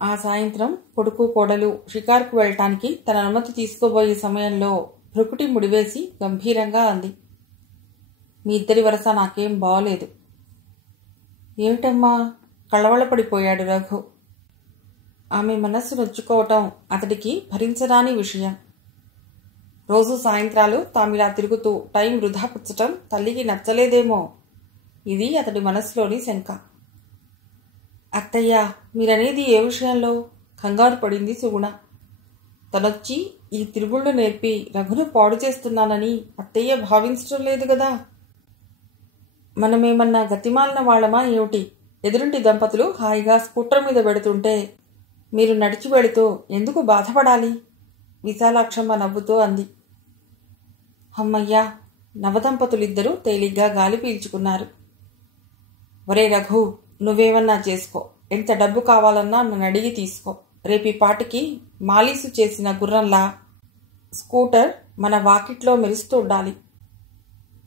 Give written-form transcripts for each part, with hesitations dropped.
ఆ సాయంత్రం కొడుకు కోడలు షికారుకు వెళ్ళటానికి తన అనుమతి తీసుకోబోయే సమయంలో భృకుటి ముడివేసి గంభీరంగా అంది. మీ ఇద్దరి వరస నాకేం బాగోలేదు. ఏమిటమ్మా? కళవళపడిపోయాడు రఘు. ఆమె మనస్సు నొచ్చుకోవటం అతడికి భరించరాని విషయం. రోజు సాయంత్రాలు తామిలా తిరుగుతూ టైం వృధా పుచ్చటం తల్లికి నచ్చలేదేమో. ఇది అతడి మనస్సులోని శంక. అత్తయ్య, మీరనేది ఏ విషయంలో? కంగారు పడింది సుగుణ. తనొచ్చి ఈ తిరుగుళ్ళు నేర్పి రఘును పాడు చేస్తున్నానని అత్తయ్య భావించటం లేదు కదా. మనమేమన్నా గతిమాలిన వాళ్ళమా ఏమిటి? ఎదురింటి దంపతులు హాయిగా స్కూటర్ మీద పెడుతుంటే మీరు నడిచి వెళుతూ ఎందుకు బాధపడాలి? విశాలాక్షమ్మ నవ్వుతూ అంది. అమ్మయ్యా! నవదంపతులిద్దరూ తేలిగ్గా గాలి పీల్చుకున్నారు. ఒరే రఘు, నువ్వేమన్నా చేసుకో. ఎంత డబ్బు కావాలన్నా నన్ను అడిగి తీసుకో. రేపీ పాటికి మాలీసు చేసిన గుర్రంలా స్కూటర్ మన వాకిట్లో మెరుస్తూ ఉండాలి.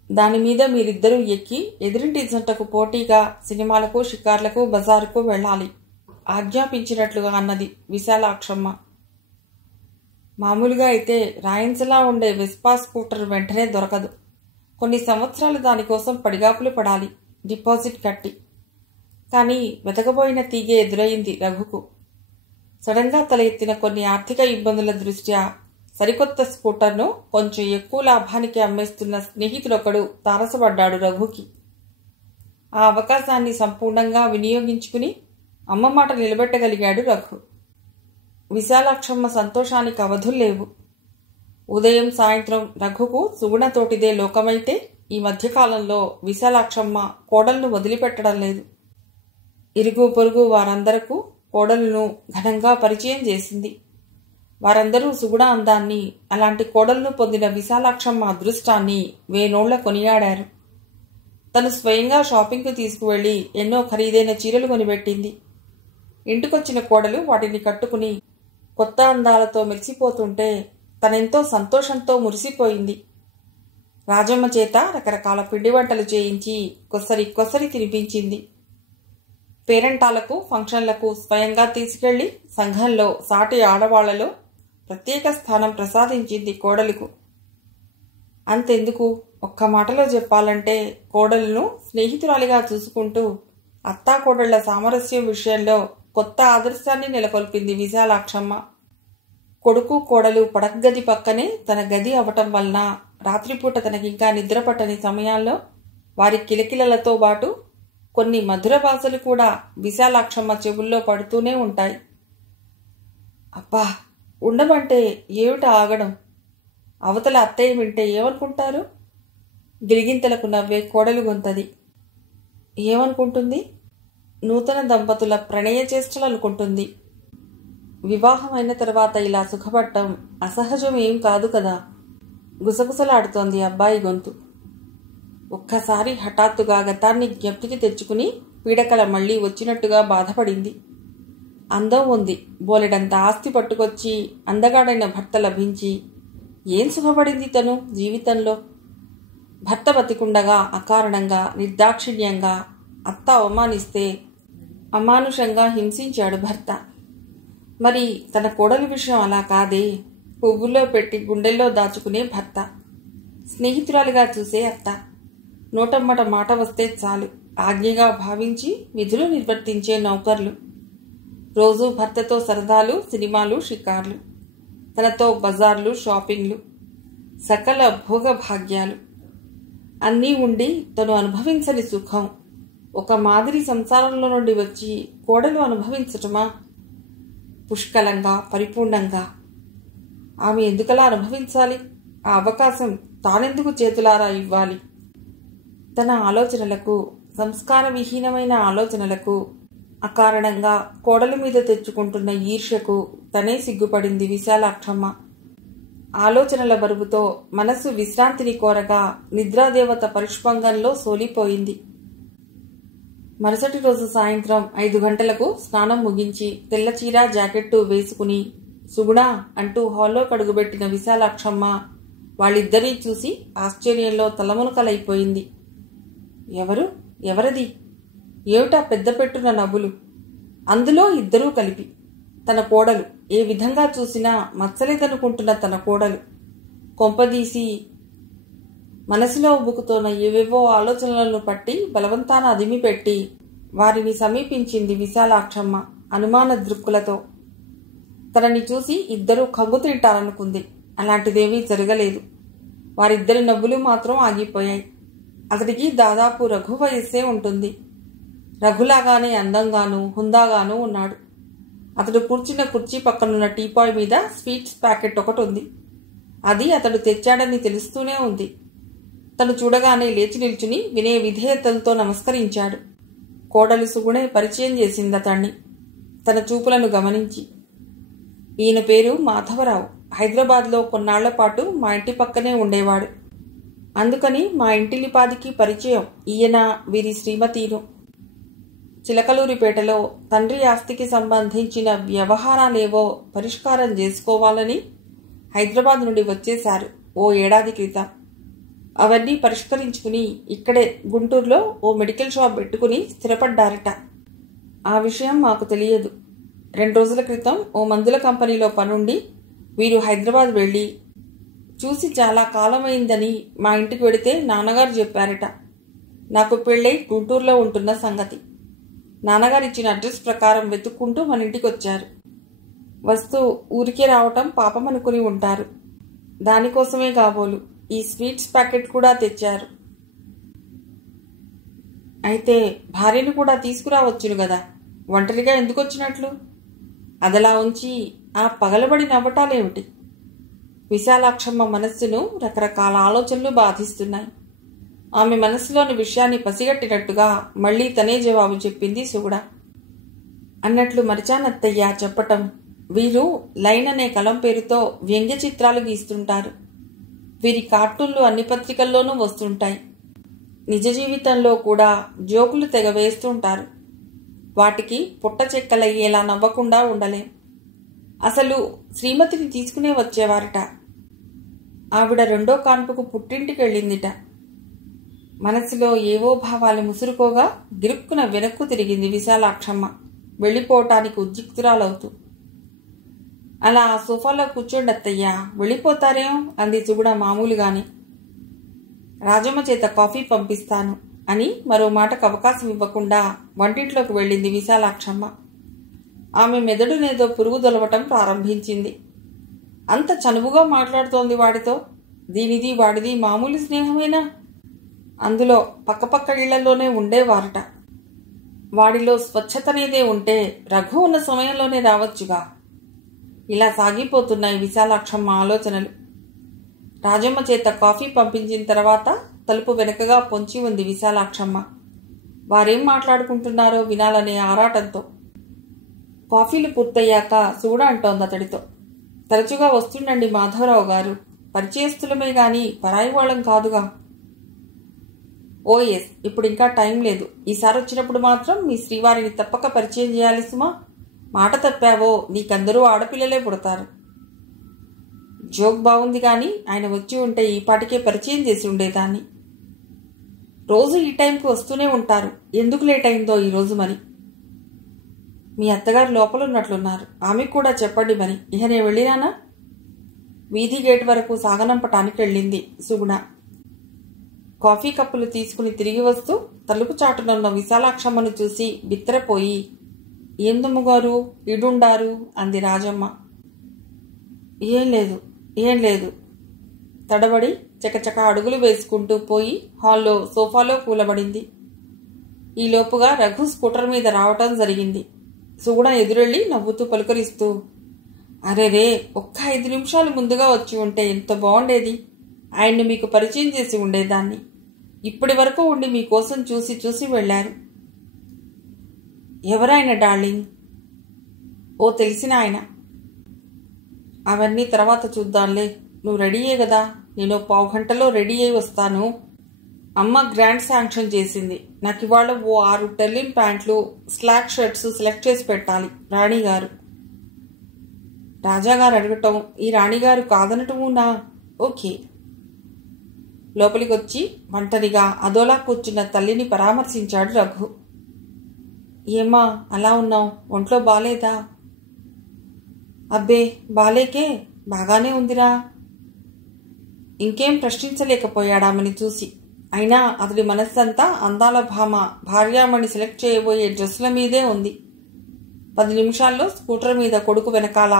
దానిమీద మీరిద్దరూ ఎక్కి ఎదురింటి జంటకు పోటీగా సినిమాలకు, షికార్లకు, బజారుకు వెళ్ళాలి ఆజ్ఞాపించినట్లుగా అన్నది విశాలాక్షమ్మ. మామూలుగా అయితే రాయించలా ఉండే వెస్పా స్కూటర్ వెంటనే దొరకదు. కొన్ని సంవత్సరాలు దానికోసం పడిగాపులు పడాలి, డిపాజిట్ కట్టి. కానీ వెతకబోయిన తీగే ఎదురయింది రఘుకు. సడన్గా తల ఎత్తిన కొన్ని ఆర్థిక ఇబ్బందుల దృష్ట్యా సరికొత్త స్కూటర్ను కొంచెం ఎక్కువ లాభానికి అమ్మేస్తున్న స్నేహితుడొకడు తారసపడ్డాడు రఘుకి. ఆ అవకాశాన్ని సంపూర్ణంగా వినియోగించుకుని అమ్మ మాట నిలబెట్టగలిగాడు రఘు. విశాలాక్షమ్మ సంతోషానికి అవధుల్లేవు. ఉదయం సాయంత్రం రఘుకు సుగుణతోటిదే లోకమైతే ఈ మధ్యకాలంలో విశాలాక్షమ్మ కోడలను వదిలిపెట్టడం లేదు. ఇరుగు పొరుగు వారందరకు కోడలను ఘనంగా పరిచయం చేసింది. వారందరూ సుగుణ అందాన్ని, అలాంటి కోడలను పొందిన విశాలాక్షమ్మ అదృష్టాన్ని వేనోళ్ల కొనియాడారు. తను స్వయంగా షాపింగ్కు తీసుకువెళ్లి ఎన్నో ఖరీదైన చీరలు కొనిపెట్టింది. ఇంటికొచ్చిన కోడలు వాటిని కట్టుకుని కొత్త అందాలతో మెరిసిపోతుంటే తనెంతో సంతోషంతో మురిసిపోయింది. రాజమ్మ చేత రకరకాల పిండి వంటలు చేయించి కొసరి తినిపించింది. పేరంటాలకు, ఫంక్షన్లకు స్వయంగా తీసుకెళ్లి సంఘంలో సాటి ఆడవాళ్లలో ప్రత్యేక స్థానం ప్రసాదించింది కోడలుకు. అంతెందుకు, ఒక్క మాటలో చెప్పాలంటే కోడలను స్నేహితురాలిగా చూసుకుంటూ అత్తాకోడళ్ల సామరస్యం విషయంలో కొత్త ఆదర్శాన్ని నెలకొల్పింది విశాలాక్షమ్మ. కొడుకు కోడలు పడకగది పక్కనే తన గది అవటం వలన రాత్రిపూట తనకింకా నిద్రపట్టని సమయాల్లో వారి కిలకిలలతో పాటు కొన్ని మధుర భాషలు కూడా విశాలాక్షమ్మ చెవుల్లో పడుతూనే ఉంటాయి. అబ్బా, ఉండమంటే ఏమిట ఆగడం? అవతల అత్తయ్య వింటే ఏమనుకుంటారు? గిలిగింతలకు నవ్వే కోడలు గొంతది. ఏమనుకుంటుంది? నూతన దంపతుల ప్రణయ చేష్టలు అనుకుంటుంది. వివాహమైన తర్వాత ఇలా సుఖపడటం అసహజం ఏం కాదు కదా. గుసగుసలాడుతోంది అబ్బాయి గొంతు. ఒక్కసారి హఠాత్తుగా గతాన్ని జ్ఞప్తికి తెచ్చుకుని పీడకల మళ్లీ వచ్చినట్టుగా బాధపడింది. అందం ఉంది, బోలెడంత ఆస్తి పట్టుకొచ్చి అందగాడైన భర్త లభించి ఏం సుఖపడింది తను జీవితంలో? భర్త బతికుండగా అకారణంగా నిర్దాక్షిణ్యంగా అత్త అవమానిస్తే అమానుషంగా హింసించాడు భర్త. మరి తన కోడలి విషయం అలా కాదే. పువ్వుల్లో పెట్టి గుండెల్లో దాచుకునే భర్త, స్నేహితురాలిగా చూసే అత్త, నోటమ్మట మాట వస్తే చాలు ఆజ్ఞగా భావించి విధులు నిర్వర్తించే నౌకర్లు, రోజూ భర్తతో సరదాలు, సినిమాలు, షికార్లు, తనతో బజార్లు, షాపింగ్లు, సకల భోగభాగ్యాలు అన్నీ ఉండి తను అనుభవించని సుఖం ఒక మాదిరి సంసారంలో నుండి వచ్చి కోడలు అనుభవించటమా? పుష్కలంగా, పరిపూర్ణంగా. ఆమె ఎందుకలా అనుభవించాలి? ఆ అవకాశం తానెందుకు చేతులారా ఇవ్వాలి? తన ఆలోచనలకు, సంస్కార విహీనమైన ఆలోచనలకు, అకారణంగా కోడలి మీద తెచ్చుకుంటున్న ఈర్ష్యకు తనే సిగ్గుపడింది విశాలాక్షమ్మ. ఆలోచనల బరువుతో మనస్సు విశ్రాంతిని కోరగా నిద్రాదేవత పరిష్పంగంలో సోలిపోయింది. మరుసటి రోజు సాయంత్రం 5 గంటలకు స్నానం ముగించి తెల్లచీర జాకెట్టు వేసుకుని సుగుణ అంటూ హాల్లో కడుగుబెట్టిన విశాలాక్షమ్మ వాళ్ళిద్దరినీ చూసి ఆశ్చర్యంలో తలమునకలైపోయింది. ఎవరది? ఏమిటా పెద్ద పెట్టున నవ్వులు? అందులో ఇద్దరూ కలిపి తన కోడలు, ఏ విధంగా చూసినా మచ్చలేదనుకుంటున్న తన కోడలు కొంపదీసి మనసులో ఉబుకుతోన్న ఏవేవో ఆలోచనలను పట్టి బలవంతాన అదిమిపెట్టి వారిని సమీపించింది విశాలాక్షమ్మ అనుమాన దృక్కులతో. తనని చూసి ఇద్దరూ కంగు తింటారనుకుంది. అలాంటిదేమీ జరగలేదు. వారిద్దరి నవ్వులు మాత్రం ఆగిపోయాయి. అతడికి దాదాపు రఘు వయస్సే ఉంటుంది. రఘులాగానే అందంగానూ హుందాగానూ ఉన్నాడు. అతడు కూర్చున్న కుర్చీ పక్కనున్న టీపాయ్ మీద స్వీట్స్ ప్యాకెట్ ఒకటి ఉంది. అది అతడు తెచ్చాడని తెలుస్తూనే ఉంది. తను చూడగానే లేచి నిల్చుని వినయ విధేయతలతో నమస్కరించాడు. కోడలు సుగుణే పరిచయం చేసింది అతన్ని తన చూపులను గమనించి. ఈయన పేరు మాధవరావు. హైదరాబాద్లో కొన్నాళ్ల పాటు మా ఇంటి పక్కనే ఉండేవాడు. అందుకని మా ఇంటిలిపాదికి పరిచయం. ఈయన వీరి శ్రీమతిను. చిలకలూరిపేటలో తండ్రి ఆస్తికి సంబంధించిన వ్యవహారాలేవో పరిష్కారం చేసుకోవాలని హైదరాబాద్ నుండి వచ్చేశారు ఓ ఏడాది క్రితం. అవన్నీ పరిష్కరించుకుని ఇక్కడే గుంటూరులో ఓ మెడికల్ షాప్ పెట్టుకుని స్థిరపడ్డారట. ఆ విషయం మాకు తెలియదు. 2 రోజుల క్రితం ఓ మందుల కంపెనీలో పనుండి వీరు హైదరాబాద్ వెళ్ళి చూసి చాలా కాలమైందని మా ఇంటికి వెడితే నాన్నగారు చెప్పారట నాకు పెళ్ళై గుంటూరులో ఉంటున్న సంగతి. నాన్నగారు ఇచ్చిన అడ్రస్ ప్రకారం వెతుక్కుంటూ మన ఇంటికి వచ్చారు. వస్తూ ఊరికే రావటం పాపం అనుకుని ఉంటారు. దానికోసమే కాబోలు ఈ స్వీట్స్ ప్యాకెట్ కూడా తెచ్చారు. అయితే భార్యను కూడా తీసుకురావచ్చును గదా, ఒంటరిగా ఎందుకు వచ్చినట్లు? అదలా ఉంచి ఆ పగలబడి నవ్వటాలేమిటి? విశాలాక్షమ్మ మనస్సును రకరకాల ఆలోచనలు బాధిస్తున్నాయి. ఆమె మనస్సులోని విషయాన్ని పసిగట్టినట్టుగా మళ్లీ తనే జవాబు చెప్పింది సుగుణ. అన్నట్లు మరిచానత్తయ్య చెప్పటం, వీరు లైన్ అనే కలం పేరుతో వ్యంగ్య చిత్రాలు గీస్తుంటారు. వీరి కార్టూన్లు అన్ని పత్రికల్లోనూ వస్తుంటాయి. నిజ జీవితంలో కూడా జోకులు తెగ వేస్తుంటారు. వాటికి పుట్ట చెక్కలయ్యేలా నవ్వకుండా ఉండలేం. అసలు శ్రీమతిని తీసుకునే వచ్చేవారట. ఆవిడ 2వ కాన్పుకు పుట్టింటికి వెళ్ళిందిట. మనసులో ఏవో భావాలు ముసురుకోగా గిరుక్కున వెనక్కు తిరిగింది విశాలాక్షమ్మ, వెళ్ళిపోవటానికి ఉద్యుక్తురాలవుతూ. అలా ఆ సోఫాలో కూర్చోండత్తయ్యా, వెళ్ళిపోతారేం అంది సుగుణ మామూలుగానే. రాజమ్మ చేత కాఫీ పంపిస్తాను అని మరో మాటకు అవకాశం ఇవ్వకుండా వంటింట్లోకి వెళ్ళింది విశాలాక్షమ్మ. ఆమె మెదడునేదో పురుగు దొలవటం ప్రారంభించింది. అంత చనువుగా మాట్లాడుతోంది వాడితో. దీనిది వాడిది మామూలు స్నేహమేనా? అందులో పక్కపక్క ఇళ్లలోనే ఉండేవారట. వాడిలో స్వచ్ఛతనేదే ఉంటే రఘు ఉన్న సమయంలోనే రావచ్చుగా. ఇలా సాగిపోతున్నాయి విశాలాక్షమ్మ ఆలోచనలు. రాజమ్మ చేత కాఫీ పంపించిన తర్వాత తలుపు వెనకగా పొంచి ఉంది విశాలాక్షమ్మ. వారేం మాట్లాడుకుంటున్నారో వినాలనే ఆరాటంతో. కాఫీలు పూర్తయ్యాక చూడ అంటోంది అతడితో. తరచుగా వస్తుండండి మాధవరావు గారు, పరిచయస్తులమే గాని పరాయి వాళ్ళం కాదుగా. ఓ ఎస్, ఇప్పుడు ఇంకా టైం లేదు. ఈసారి వచ్చినప్పుడు మాత్రం మీ శ్రీవారిని తప్పక పరిచయం చేయాలి సుమా. మాట తప్పావో నీకందరూ ఆడపిల్లలే పుడతారు. జోక్ బాగుంది కానీ ఆయన వచ్చి ఉంటే ఈ పాటికే పరిచయం చేసి ఉండేదాన్ని. రోజు ఈ టైంకి వస్తూనే ఉంటారు. ఎందుకు లేట్ అయిందో ఈరోజు మరి. మీ అత్తగారు లోపల ఉన్నట్లున్నారు, ఆమెకు కూడా చెప్పండి మరి. ఇహ నేను వెళ్ళినానా? వీధి గేట్ వరకు సాగనంపటానికి వెళ్ళింది సుగుణ. కాఫీ కప్పులు తీసుకుని తిరిగి వస్తూ తలుపు చాటునున్న విశాలాక్షమ్మను చూసి బిత్తరపోయి, ఏందమ్మగారు ఇడుండారు అంది రాజమ్మ. ఏం లేదు తడబడి చకచక అడుగులు వేసుకుంటూ పోయి హాల్లో సోఫాలో కూలబడింది. ఈలోపుగా రఘు స్కూటర్ మీద రావటం జరిగింది. సుగుణ ఎదురెళ్ళి నవ్వుతూ పలుకరిస్తూ, అరేరే, ఒక్క 5 నిమిషాలు ముందుగా వచ్చి ఉంటే ఎంత బాగుండేది. ఆయన్ని మీకు పరిచయం చేసి ఉండేదాన్ని. ఇప్పటి వరకు ఉండి మీకోసం చూసి చూసి వెళ్లారు. ఎవరాయన డార్లింగ్? ఓ తెలిసిన ఆయన. అవన్నీ తర్వాత చూద్దాంలే. నువ్వు రెడీయే కదా, నేను 1/2 గంటలో రెడీ అయి వస్తాను. అమ్మ గ్రాండ్ శాంక్షన్ చేసింది. నాకు ఇవాళ ఓ 6 టెర్లిన్ ప్యాంట్లు, స్లాక్ షర్ట్స్ సెలెక్ట్ చేసి పెట్టాలి. రాణిగారు. రాజాగారు అడగటం, ఈ రాణిగారు కాదనటమునా? ఓకే. లోపలికొచ్చి ఒంటరిగా అదోలా కూర్చున్న తల్లిని పరామర్శించాడు రఘు. ఏమ్మా అలా ఉన్నావు, ఒంట్లో బాలేదా? అబ్బే బాలేకే, బాగానే ఉందిరా. ఇంకేం ప్రశ్నించలేకపోయాడామని చూసి. అయినా అతడి మనస్సంతా అందాల భామ భార్యామణి సెలెక్ట్ చేయబోయే డ్రెస్సుల మీదే ఉంది. 10 నిమిషాల్లో స్కూటర్ మీద కొడుకు వెనకాల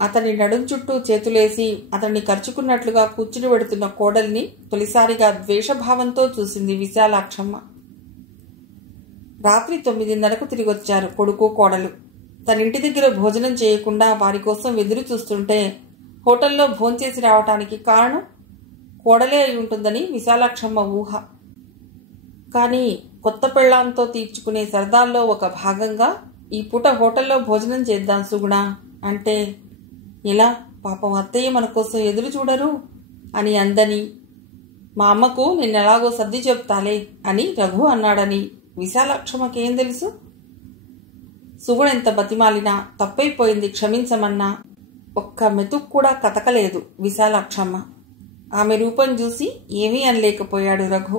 అతని నడుం చుట్టూ చేతులేసి అతన్ని ఖర్చుకున్నట్లుగా కూర్చుని పెడుతున్న కోడల్ని తొలిసారిగా ద్వేషభావంతో చూసింది విశాలాక్షమ్మ. రాత్రి 9:30కు తిరిగొచ్చారు కొడుకు కోడలు. తనింటి దగ్గర భోజనం చేయకుండా వారి కోసం ఎదురు చూస్తుంటే హోటల్లో భోంచేసి రావటానికి కారణం కోడలే అయి ఉంటుందని విశాలాక్షమ్మ ఊహ. కానీ కొత్త పెళ్లాంతో తీర్చుకునే సరదాల్లో ఒక భాగంగా ఈ పూట హోటల్లో భోజనం చేద్దాం సుగుణ అంటే, ఎలా పాపం అత్తయ్య మన కోసం ఎదురు చూడరు అని అందని, మా అమ్మకు నిన్నెలాగో సర్ది చెప్తాలే అని రఘు అన్నాడని విశాలాక్షమ్మకేం తెలుసు? సుగుణ ఎంత బతిమాలినా, తప్పైపోయింది క్షమించమన్నా ఒక్క మెతుకు కూడా కతకలేదు విశాలాక్షమ్మ. ఆమె రూపం చూసి ఏమీ అనలేకపోయాడు రఘు.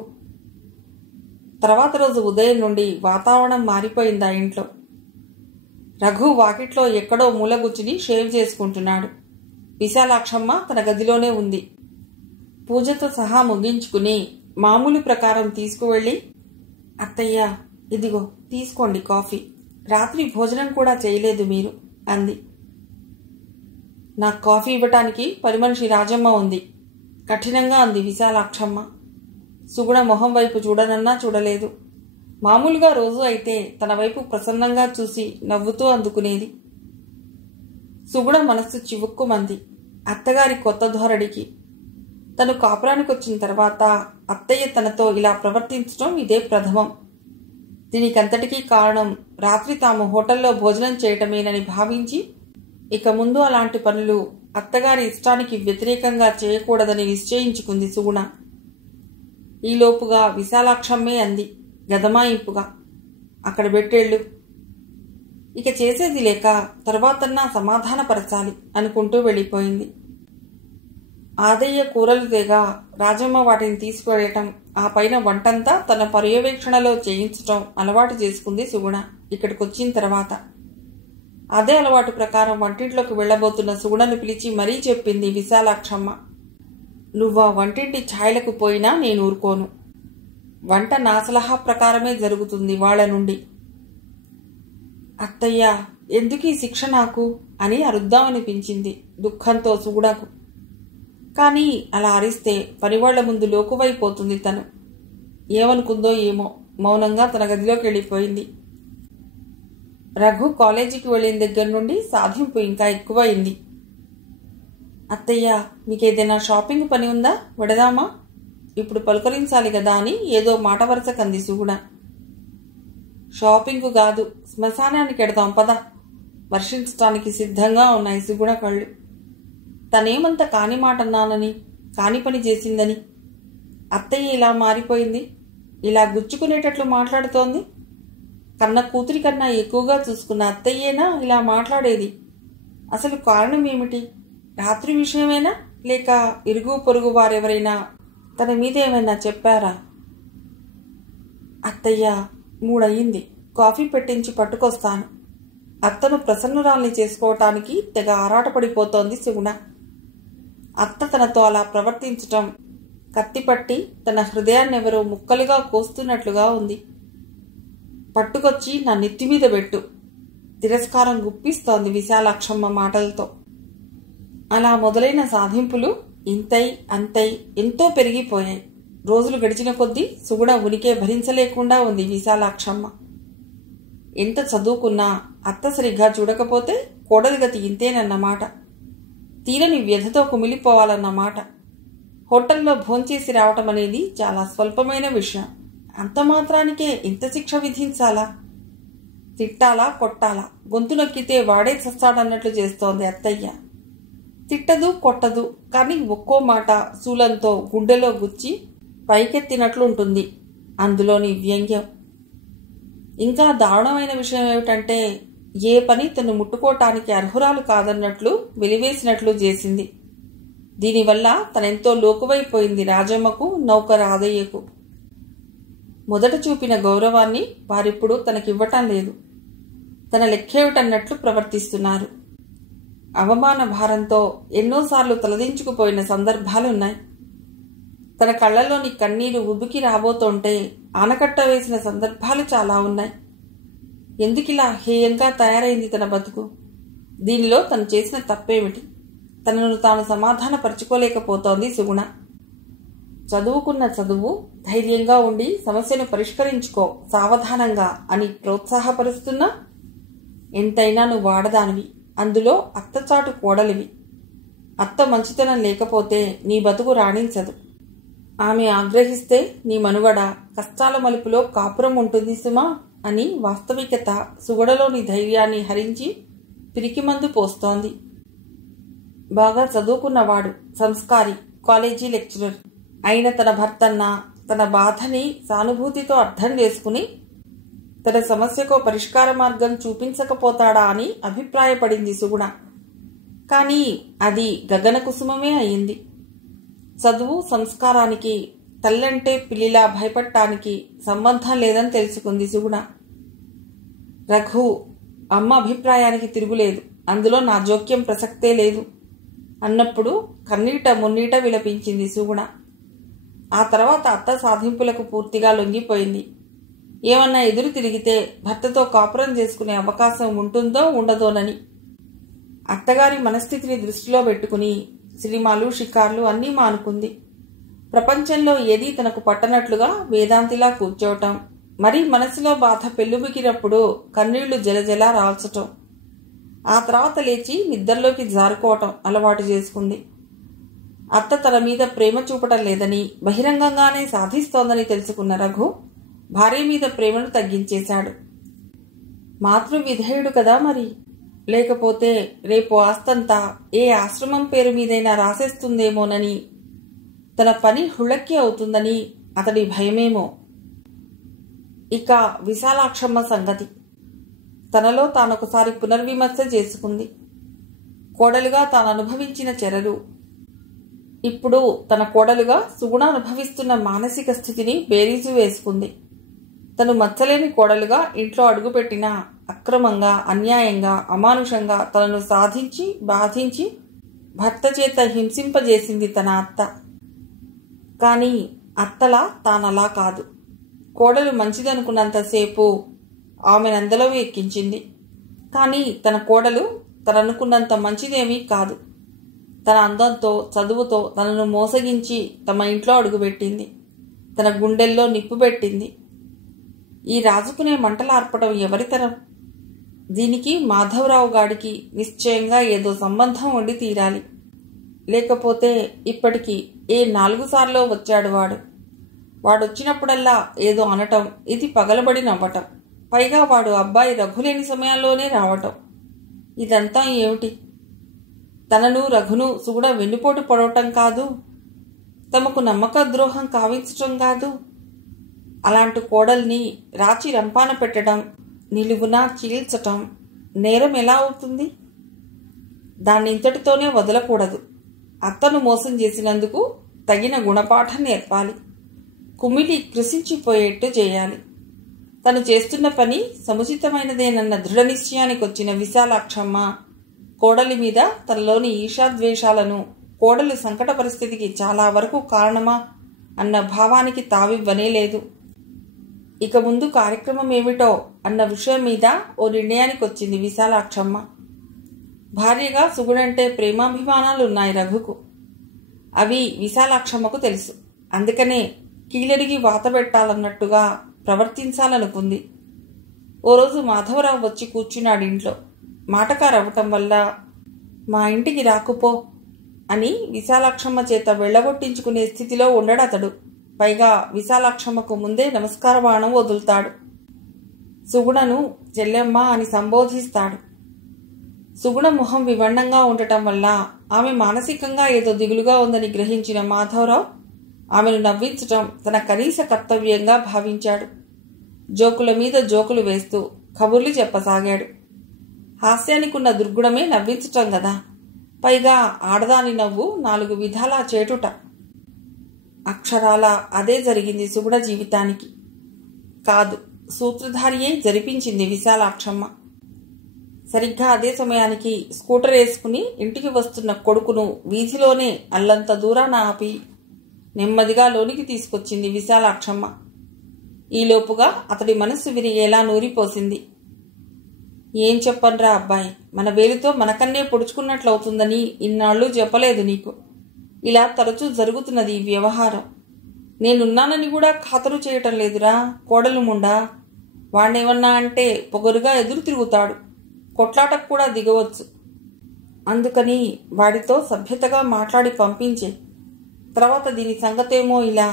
తర్వాత రోజు ఉదయం నుండి వాతావరణం మారిపోయింది ఆ ఇంట్లో. రఘు వాకిట్లో ఎక్కడో మూలగుచ్చుని షేవ్ చేసుకుంటున్నాడు. విశాలాక్షమ్మ తన గదిలోనే ఉంది. పూజతో సహా ముగించుకుని మామూలు ప్రకారం తీసుకువెళ్ళి, అత్తయ్య ఇదిగో తీసుకోండి కాఫీ, రాత్రి భోజనం కూడా చేయలేదు మీరు అంది. నాకు కాఫీ ఇవ్వటానికి పనిమనిషి రాజమ్మ ఉంది కఠినంగా అంది విశాలాక్షమ్మ. సుగుణ మొహం వైపు చూడనన్నా చూడలేదు. మామూలుగా రోజు అయితే తన వైపు ప్రసన్నంగా చూసి నవ్వుతూ అందుకునేది. సుగుణ మనస్సు చివుక్కుమంది అత్తగారి కొత్త ధోరణికి. తను కాపురానికొచ్చిన తర్వాత అత్తయ్య తనతో ఇలా ప్రవర్తించడం ఇదే ప్రథమం. దీనికంతటికీ కారణం రాత్రి తాము హోటల్లో భోజనం చేయటమేనని భావించి ఇక ముందు అలాంటి పనులు అత్తగారి ఇష్టానికి వ్యతిరేకంగా చేయకూడదని నిశ్చయించుకుంది సుగుణ. ఈలోపుగా విశాలాక్షమ్మే అంది గదమాయింపుగా, అక్కడ పెట్టేళ్ళు. ఇక చేసేది లేక తర్వాతన్నా సమాధానపరచాలి అనుకుంటూ వెళ్ళిపోయింది. ఆదయ్య కూరలు తేగా రాజమ్మ వాటిని తీసుకువెళ్ళటం, ఆ పైన వంటంతా తన పర్యవేక్షణలో చేయించటం అలవాటు చేసుకుంది సుగుణ ఇక్కడికొచ్చిన తర్వాత. అదే అలవాటు ప్రకారం వంటింట్లోకి వెళ్లబోతున్న సుగుణను పిలిచి మరీ చెప్పింది విశాలాక్షమ్మ, నువ్వా వంటింటి ఛాయలకు పోయినా నేను ఊరుకోను. వంట నా సలహా ప్రకారమే జరుగుతుంది వాళ్ళ నుండి. అత్తయ్య ఎందుకు ఈ శిక్ష నాకు అని అరుద్దామనిపించింది దుఃఖంతో సుగుణకు. కానీ అలా అరిస్తే పనివాళ్ల ముందు లోకువైపోతుంది తను. ఏమనుకుందో ఏమో మౌనంగా తన గదిలోకి వెళ్ళిపోయింది. రఘు కాలేజీకి వెళ్ళిన దగ్గర నుండి సాధింపు ఇంకా ఎక్కువైంది. అత్తయ్య మీకేదైనా షాపింగ్ పని ఉందా, వెడదామా? ఇప్పుడు పలుకరించాలి కదా అని ఏదో మాట వరుస కంది సుగుణ. షాపింగ్ కాదు, శ్మశానానికి ఎడదాం పద. వర్షించటానికి సిద్ధంగా ఉన్నాయి సుగుణ కళ్ళు. తనేమంత కాని మాట అన్నానని, కాని పని చేసిందని అత్తయ్య ఇలా మారిపోయింది, ఇలా గుచ్చుకునేటట్లు మాట్లాడుతోంది. కన్న కూతురి కన్నా ఎక్కువగా చూసుకున్న అత్తయ్యేనా ఇలా మాట్లాడేది? అసలు కారణం ఏమిటి? రాత్రి విషయమేనా, లేక ఇరుగు పొరుగు వారెవరైనా తన మీద ఏమైనా చెప్పారా? అత్తయ్య 3 అయ్యింది, కాఫీ పెట్టించి పట్టుకొస్తాను. అత్తను ప్రసన్నురాల్ని చేసుకోవటానికి తెగ ఆరాటపడిపోతోంది సుగుణ. అత్త తనతో అలా ప్రవర్తించటం కత్తిపట్టి తన హృదయాన్నెవరో ముక్కలుగా కోస్తున్నట్లుగా ఉంది. పట్టుకొచ్చి నా నెత్తి మీద పెట్టు, తిరస్కారం గుప్పిస్తోంది విశాలాక్షమ్మ మాటలతో. అలా మొదలైన సాధింపులు ఇంతై అంతై ఎంతో పెరిగిపోయాయి. రోజులు గడిచిన కొద్దీ సుగుణ ఉనికే భరించలేకుండా ఉంది విశాలాక్షమ్మ. ఎంత చదువుకున్నా అత్త సరిగ్గా చూడకపోతే కోడలి గతి ఇంతేనన్నమాట. తీరని వ్యధతో కుమిలిపోవాలన్నమాట. హోటల్లో భోంచేసి రావటం అనేది చాలా స్వల్పమైన విషయం. అంత మాత్రానికే ఇంత శిక్ష విధించాలా? తిట్టాలా, కొట్టాలా? గొంతు నొక్కితే వాడే చస్తాడన్నట్లు చేస్తోంది అత్తయ్య. తిట్టదు, కొట్టదు, కానీ ఒక్కో మాట శూలంతో గుండెలో గుచ్చి పైకెత్తినట్లుంటుంది అందులోని వ్యంగ్యం. ఇంకా దారుణమైన విషయం ఏమిటంటే, ఏ పని తను ముట్టుకోటానికి అర్హురాలు కాదన్నట్లు వెలివేసినట్లు చేసింది. దీనివల్ల తనెంతో లోకువైపోయింది రాజమ్మకు, నౌకర్ ఆదయ్యకు. మొదట చూపిన గౌరవాన్ని వారిప్పుడు తనకివ్వటం లేదు. తన లెక్కేమిటన్నట్లు ప్రవర్తిస్తున్నారు. అవమాన భారంతో ఎన్నోసార్లు తలదించుకుపోయిన సందర్భాలున్నాయి. తన కళ్లలోని కన్నీరు ఉబికి రాబోతుంటే ఆనకట్ట వేసిన సందర్భాలు చాలా ఉన్నాయి. ఎందుకిలా హేయంగా తయారైంది తన బతుకు? దీనిలో తను చేసిన తప్పేమిటి? తనను తాను సమాధానపరుచుకోలేకపోతోంది సుగుణ. చదువుకున్న చదువు, ధైర్యంగా ఉండి సమస్యను పరిష్కరించుకో సావధానంగా అని ప్రోత్సాహపరుస్తున్నా, ఎంతైనా నువ్వు ఆడదానివి, అందులో అత్తచాటు కోడలివి. అత్త మంచితనం లేకపోతే నీ బతుకు రాణించదు. ఆమె ఆగ్రహిస్తే నీ మనుగడ కష్టాల మలుపులో కాపురం ఉంటుంది సుమా అని వాస్తవికత సుగడలోని ధైర్యాన్ని హరించి పిరికిమందు పోస్తోంది. బాగా చదువుకున్నవాడు, సంస్కారి, కాలేజీ లెక్చరర్ అయిన తన భర్తన్న తన బాధని సానుభూతితో అర్థం చేసుకుని తన సమస్యకో పరిష్కార మార్గం చూపించకపోతాడా అని అభిప్రాయపడింది సుగుణ. కానీ అది గగన కుసుమమే అయింది. చదువు, సంస్కారానికి, తల్లంటే పిల్లిలా భయపడటానికి సంబంధం లేదని తెలుసుకుంది సుగుణ. రఘు, అమ్మ అభిప్రాయానికి తిరుగులేదు, అందులో నా జోక్యం ప్రసక్తే లేదు అన్నప్పుడు కన్నీట మున్నీట విలపించింది సుగుణ. ఆ తర్వాత అత్త సాధింపులకు పూర్తిగా లొంగిపోయింది. ఏమన్నా ఎదురు తిరిగితే భర్తతో కాపురం చేసుకునే అవకాశం ఉంటుందో ఉండదోనని. అత్తగారి మనస్థితిని దృష్టిలో పెట్టుకుని సినిమాలు, షికార్లు అన్నీ మానుకుంది. ప్రపంచంలో ఏదీ తనకు పట్టనట్లుగా వేదాంతిలా కూర్చోవటం, మరీ మనసులో బాధ పెళ్ళుబికినప్పుడు కన్నీళ్లు జలజలా రాల్చటం, ఆ తర్వాత లేచి నిద్రలోకి జారుకోవటం అలవాటు చేసుకుంది. అత్త తన మీద ప్రేమ చూపటం లేదని, బహిరంగంగానే సాధిస్తోందని తెలుసుకున్న రఘు భార్య మీద ప్రేమను తగ్గించేశాడు. మాతృవిధేయుడు కదా మరి. లేకపోతే రేపు ఆస్తంతా ఏ ఆశ్రమం పేరు మీదైనా రాసేస్తుందేమోనని, తన పని హుళక్కి అవుతుందని అతడి భయమేమో. ఇక విశాలాక్షమ్మ సంగతి తనలో తానొకసారి పునర్విమర్శ చేసుకుంది. కోడలుగా తాను అనుభవించిన చెరలు, ఇప్పుడు తన కోడలుగా సుగుణ అనుభవిస్తున్న మానసిక స్థితిని బేరీజు వేసుకుంది. తను మచ్చలేని కోడలుగా ఇంట్లో అడుగుపెట్టినా అక్రమంగా, అన్యాయంగా, అమానుషంగా తనను సాధించి బాధించి భర్త చేత హింసింపజేసింది తన అత్త. కానీ అత్తలా తానలా కాదు. కోడలు మంచిదనుకున్నంతసేపు ఆమెనందలో ఎక్కించింది. కానీ తన కోడలు తననుకున్నంత మంచిదేమీ కాదు. తన అందంతో, చదువుతో తనను మోసగించి తమ ఇంట్లో అడుగుపెట్టింది. తన గుండెల్లో నిప్పు పెట్టింది. ఈ రాజుకునే మంటలార్పడం ఎవరితరం? దీనికి మాధవరావు గాడికి నిశ్చయంగా ఏదో సంబంధం ఉండి తీరాలి. లేకపోతే ఇప్పటికి ఏ 4 సార్లో వచ్చాడు వాడు. వాడొచ్చినప్పుడల్లా ఏదో అనటం, ఇది పగలబడి నవ్వటం, పైగా వాడు అబ్బాయి రఘులేని సమయాల్లోనే రావటం. ఇదంతా ఏమిటి? తనను, రఘును సుగుణ వెన్నుపోటు పడవటం కాదు, తమకు నమ్మక ద్రోహం కావించటం కాదు. అలాంటి కోడల్ని రాచి రంపాన పెట్టడం, నిలువునా చీల్చటం నేరం ఎలా అవుతుంది? దాన్ని ఇంతటితోనే వదలకూడదు. అత్తను మోసం చేసినందుకు తగిన గుణపాఠం నేర్పాలి. కుమిలి కృషించిపోయేట్టు చేయాలి. తను చేస్తున్న పని సముచితమైనదేనన్న దృఢ నిశ్చయానికి వచ్చిన విశాలాక్షమ్మ కోడలి మీద తనలోని ఈర్ష్యాద్వేషాలను, కోడలి సంకట పరిస్థితికి చాలా వరకు కారణమా అన్న భావానికి తావివ్వనే లేదు. ఇక ముందు కార్యక్రమం ఏమిటో అన్న విషయం మీద ఓ నిర్ణయానికి వచ్చింది విశాలాక్షమ్మ. భార్యగా సుగుణంటే ప్రేమాభిమానాలున్నాయి రఘుకు. అవి విశాలాక్షమ్మకు తెలుసు. అందుకనే కీలడిగి వాతబెట్టాలన్నట్టుగా ప్రవర్తించాలనుకుంది. ఓ రోజు మాధవరావు వచ్చి కూర్చున్నాడింట్లో. మాటకారవటం వల్ల మా ఇంటికి రాకుపో అని విశాలాక్షమ్మ చేత వెళ్లగొట్టించుకునే స్థితిలో ఉండడతడు. పైగా విశాలాక్షమ్మకు ముందే నమస్కార బాణం వదులుతాడు. సుగుణను చెల్లెమ్మ అని సంబోధిస్తాడు. సుగుణ ముఖం వివరణంగా ఉండటం వల్ల ఆమె మానసికంగా ఏదో దిగులుగా ఉందని గ్రహించిన మాధవరావు ఆమెను నవ్వించటం తన కనీస కర్తవ్యంగా భావించాడు. జోకుల మీద జోకులు వేస్తూ కబుర్లు చెప్పసాగాడు. హాస్యానికున్న దుర్గుణమే నవ్వించటం గదా. పైగా ఆడదాని నవ్వు 4 విధాలా చేటుట. అక్షరాల అదే జరిగింది సుగుణ జీవితానికి. కాదు, సూత్రధారియే జరిపించింది విశాలాక్షమ్మ. సరిగ్గా అదే సమయానికి స్కూటర్ వేసుకుని ఇంటికి వస్తున్న కొడుకును వీధిలోనే అల్లంత దూరాన ఆపి నెమ్మదిగా లోనికి తీసుకొచ్చింది విశాలాక్షమ్మ. ఈలోపుగా అతడి మనస్సు విరిగేలా నూరిపోసింది. ఏం చెప్పన్రా అబ్బాయి, మన వేలితో మనకన్నే పొడుచుకున్నట్లవుతుందని ఇన్నాళ్ళు చెప్పలేదు నీకు. ఇలా తరచూ జరుగుతున్నది ఈ వ్యవహారం. నేనున్నానని కూడా ఖాతరు చేయటం లేదురా కోడలు ముండా. వాణ్ణేమన్నా అంటే పొగరుగా ఎదురు తిరుగుతాడు, కొట్లాటకు కూడా దిగవచ్చు. అందుకని వాడితో సభ్యతగా మాట్లాడి పంపించే, తర్వాత దీని సంగతేమో ఇలా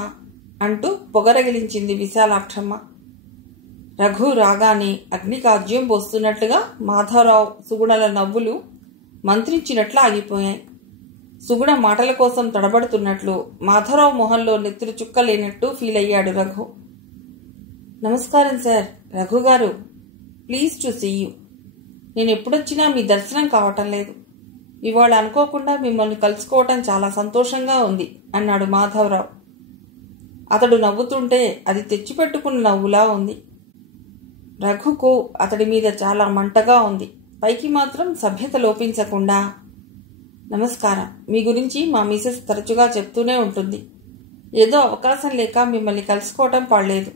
అంటూ పొగరగిలించింది విశాలాక్షమ్మ. రఘు రాగానే అగ్నికాజ్యం పోస్తున్నట్లుగా మాధవరావు సుగుణల నవ్వులు మంత్రించినట్లు ఆగిపోయాయి. సుగుణ మాటల కోసం తడబడుతున్నట్లు, మాధవరావు మొహంలో నెత్తురు చుక్క లేనట్టు ఫీల్ అయ్యాడు రఘు. నమస్కారం సార్, రఘు గారు. Please to see you. నేను ఎప్పుడొచ్చినా మీ దర్శనం కావటం లేదు. ఇవాళ అనుకోకుండా మిమ్మల్ని కలుసుకోవటం చాలా సంతోషంగా ఉంది అన్నాడు మాధవరావు. అతడు నవ్వుతుంటే అది తెచ్చిపెట్టుకున్న నవ్వులా ఉంది. రఘుకు అతడి మీద చాలా మంటగా ఉంది. పైకి మాత్రం సభ్యత లోపించకుండా, నమస్కారం, మీ గురించి మా మిసెస్ తరచుగా చెప్తూనే ఉంటుంది. ఏదో అవకాశం లేక మిమ్మల్ని కలుసుకోవటం పడలేదు.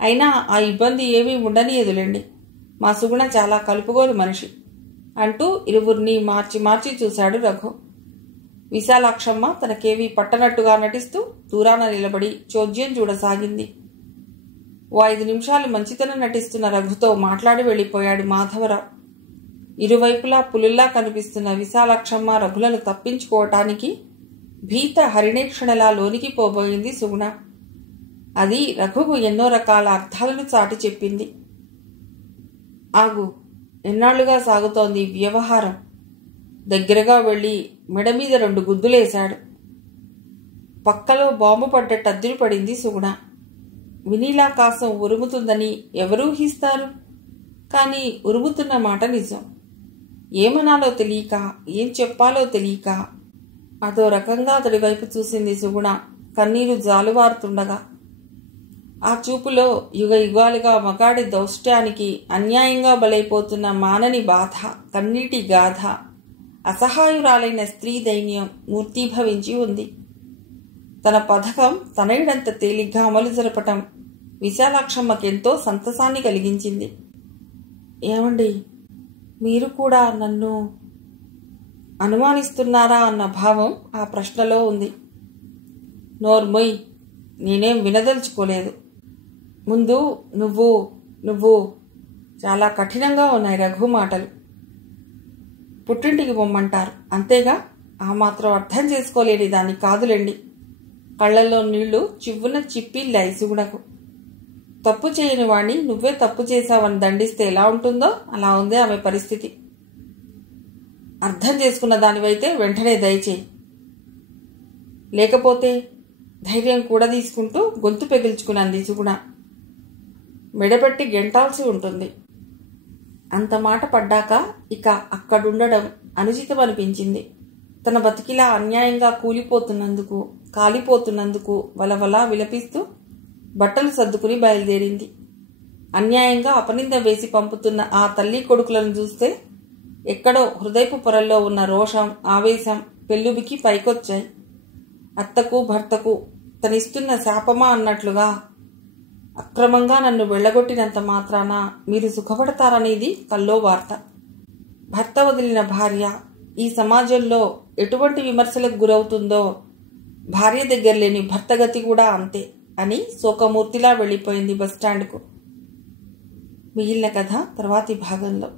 అయినా ఆ ఇబ్బంది ఏమీ ఉండనియదులేండి. మా సుగుణ చాలా కలుపుగోలు మనిషి అంటూ ఇరువురిని మార్చి మార్చి చూశాడు రఘు. విశాలాక్షమ్మ తనకేవీ పట్టనట్టుగా నటిస్తూ దూరాన నిలబడి చోద్యం చూడసాగింది. ఓ 5 నిమిషాలు మంచితనం నటిస్తున్న రఘుతో మాట్లాడి వెళ్ళిపోయాడు మాధవరావు. ఇరువైపులా పులుల్లా కనిపిస్తున్న విశాలాక్షమ్మ రఘులను తప్పించుకోవటానికి భీత హరిణేక్షణలా లోనికి పోబోయింది సుగుణ. అది రఘుకు ఎన్నో రకాల అర్థాలను చాటి చెప్పింది. ఆగు, ఎన్నాళ్లుగా సాగుతోంది వ్యవహారం. దగ్గరగా వెళ్లి మెడ మీద 2 గుద్దులేశాడు. పక్కలో బాంబు పడ్డట్టు అద్దులు పడింది సుగుణ. వినీలాకాశం ఉరుముతుందని ఎవరూ ఊహిస్తారు? కానీ ఉరుముతున్న మాట నిజం. ఏమనాలో తెలియక, ఏం చెప్పాలో తెలియక అదో రకంగా అతడి వైపు చూసింది సుగుణ, కన్నీరు జాలువారుతుండగా. ఆ చూపులో యుగ యుగాలుగా మగాడి దౌష్ట్యానికి అన్యాయంగా బలైపోతున్న మానని బాధ, కన్నీటి గాథ, అసహాయురాలైన స్త్రీ దైన్యం మూర్తీభవించి ఉంది. తన పథకం తనయుడంత తేలిగ్గా అమలు జరపటం విశాలాక్షమ్మకెంతో సంతసాన్ని కలిగించింది. ఏమండి, మీరు కూడా నన్ను అనుమానిస్తున్నారా అన్న భావం ఆ ప్రశ్నలో ఉంది. నోర్మొయ్, నేనేం వినదలుచుకోలేదు. ముందు నువ్వు చాలా కఠినంగా ఉన్నాయి రఘు మాటలు. పుట్టింటికి పొమ్మంటారు అంతేగా, ఆ మాత్రం అర్థం చేసుకోలేని దాన్ని కాదులేండి. కళ్లలో నీళ్లు చివ్వున చిప్పిల్లాయి సుగుణకు. తప్పు చేయని వాణ్ణి నువ్వే తప్పు చేశావని దండిస్తే ఎలా ఉంటుందో అలా ఉందే ఆమె పరిస్థితి. అర్థం చేసుకున్న దానివైతే వెంటనే దయచేయి, లేకపోతే ధైర్యం కూడా తీసుకుంటూ గొంతు పెగిల్చుకునంది సుగుణ. మెడపెట్టి గెంటాల్సి ఉంటుంది. అంత మాట పడ్డాక ఇక అక్కడుండడం అనుచితం అనిపించింది. తన బతికిలా అన్యాయంగా కూలిపోతున్నందుకు, కాలిపోతున్నందుకు వలవలా విలపిస్తూ బట్టలు సర్దుకుని బయలుదేరింది. అన్యాయంగా అపనింద వేసి పంపుతున్న ఆ తల్లి కొడుకులను చూస్తే ఎక్కడో హృదయపు పొరల్లో ఉన్న రోషం, ఆవేశం పెళ్ళుబికి పైకొచ్చాయి. అత్తకు భర్తకు తనిస్తున్న శాపమా అన్నట్లుగా, అక్రమంగా నన్ను వెళ్ళగొట్టినంత మాత్రాన మీరు సుఖపడతారనేది కల్లో వార్త. భర్త వదిలిన భార్య ఈ సమాజంలో ఎటువంటి విమర్శలకు గురవుతుందో, భార్య దగ్గర లేని భర్త గతి కూడా అంతే అని శోకమూర్తిలా వెళ్ళిపోయింది బస్టాండ్కు. మిగిలిన కథ తర్వాతి భాగంలో.